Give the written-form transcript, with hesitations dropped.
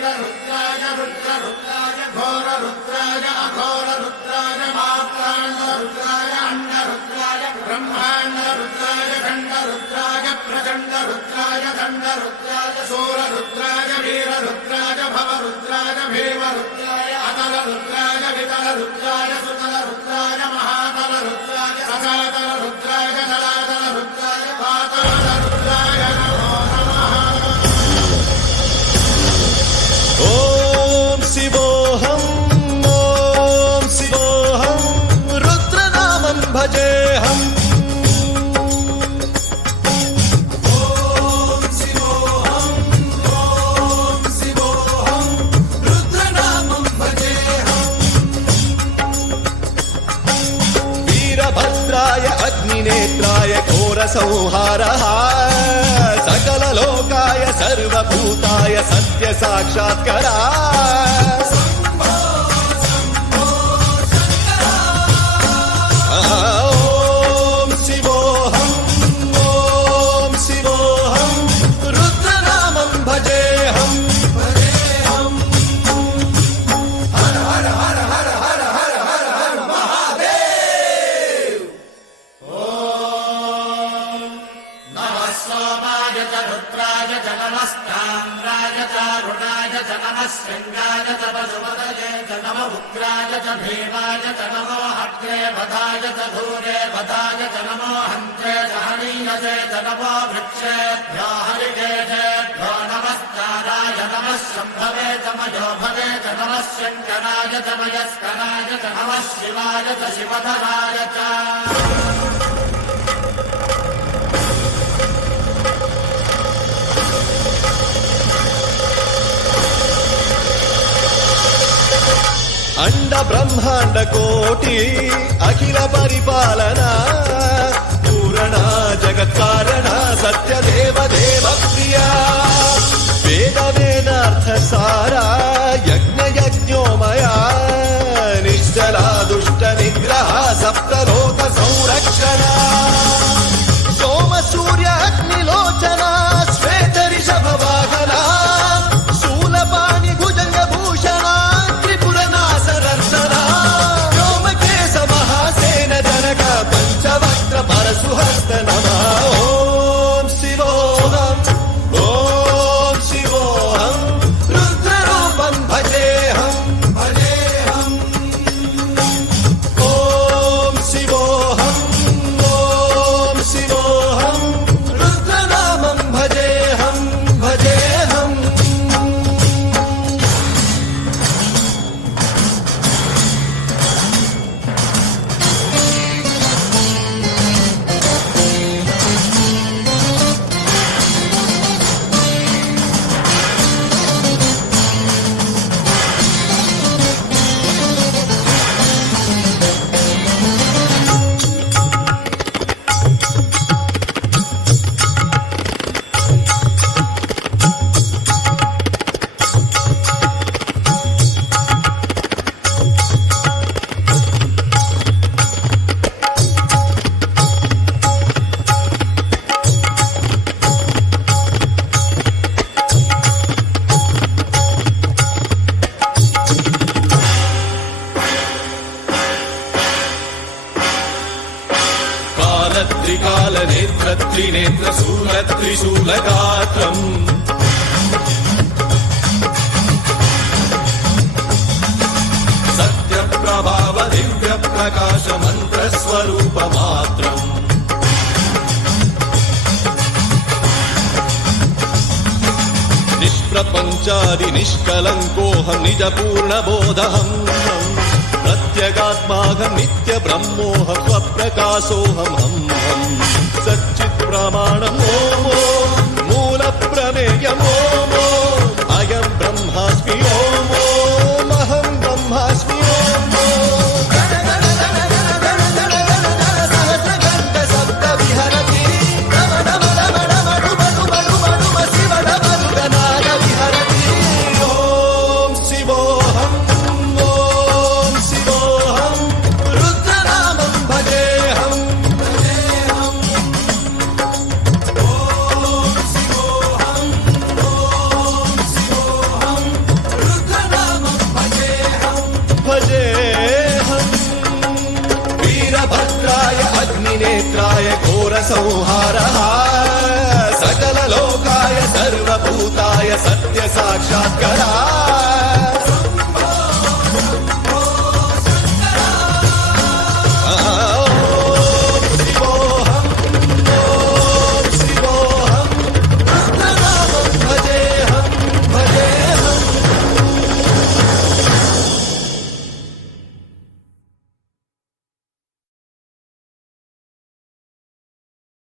वीररुद्राय रुद्ररुद्राय घोररुद्राय अघोररुद्राय मार्ताण्डरुद्राय अण्डरुद्राय ब्रह्माण्डरुद्राय खण्डरुद्राय प्रचण्डरुद्राय दण्डरुद्राय शूररुद्राय वीररुद्राय भवरुद्राय भीमरुद्राय अतलरुद्राय वितलरुद्राय सुतलरुद्राय महातलरुद्राय सकातलरुद्राय जलातलरुद्राय पातालरुद्राय नमो नमः। ओम शिवोऽहं रुद्रनामं भजेऽहम्। वीरभद्राय अग्निनेत्राय घोरसंहारः सकललोकाय सर्वभूताय सत्यसाक्षात्करा। ॐ शिवोऽहं रुद्रनामं भजेऽहम्। सोमाय च रुद्राय च नमस्ताम्राय च रुणाय च नमः शृङ्गाय च पशुपतये च नमः उग्राय च भीमाय च नमो हत्रे वधाय च धूरे वधाय च नमो हन्त्रे च हनीयसे च नमो वृक्षेभ्यो हरिकेशेभ्यो नमस्काराय नमः शम्भवे च मयोभवे च नमः शङ्कराय च मयस्कराय च नमः शिवाय च शिवधराय च। अंड ब्रह्मांड कोटि अखिल परिपालना पूरणा जगत्कारणा सत्यदेव देव प्रिया वेद वेदार्थ सारा यज्ञ यज्ञोमया निश्चला दुष्ट निग्रह सप्तलोक संरक्षणा सोम सूर्य अग्निलोचना श्वेत ऋषभ वाहना शूलपाणि भुजंग भूषणा व्योमकेश महासेन जनक पंचवक्त्र परशुहस्त नमः। ओम शिवोऽहं रुद्ररूपं भजेऽहम्। ओम शिवोऽहं रुद्रनामं भजेऽहम्। त्रिकाल नेत्र त्रिनेत्र शूल त्रिशूलगात्रम् सत्य प्रभाव दिव्य प्रकाश मंत्र स्वरूप मात्रम् निष्प्रपंचादि निष्कलंकोऽहं निज पूर्ण बोधहम् प्रत्यगात्माहं नित्य ब्रह्मोऽहं स्वप्रकाशोऽहं हम सच्चित् प्रमाणम् ओम मूल प्रमेयम् ओम अयं ब्रह्मास्मि ओम अहं ब्रह्मास्मि ओम शब्द विहरति ओम शिवोऽहं रुद्रनामं भजेऽहम्। ओम शिवोऽहं साक्षात्करा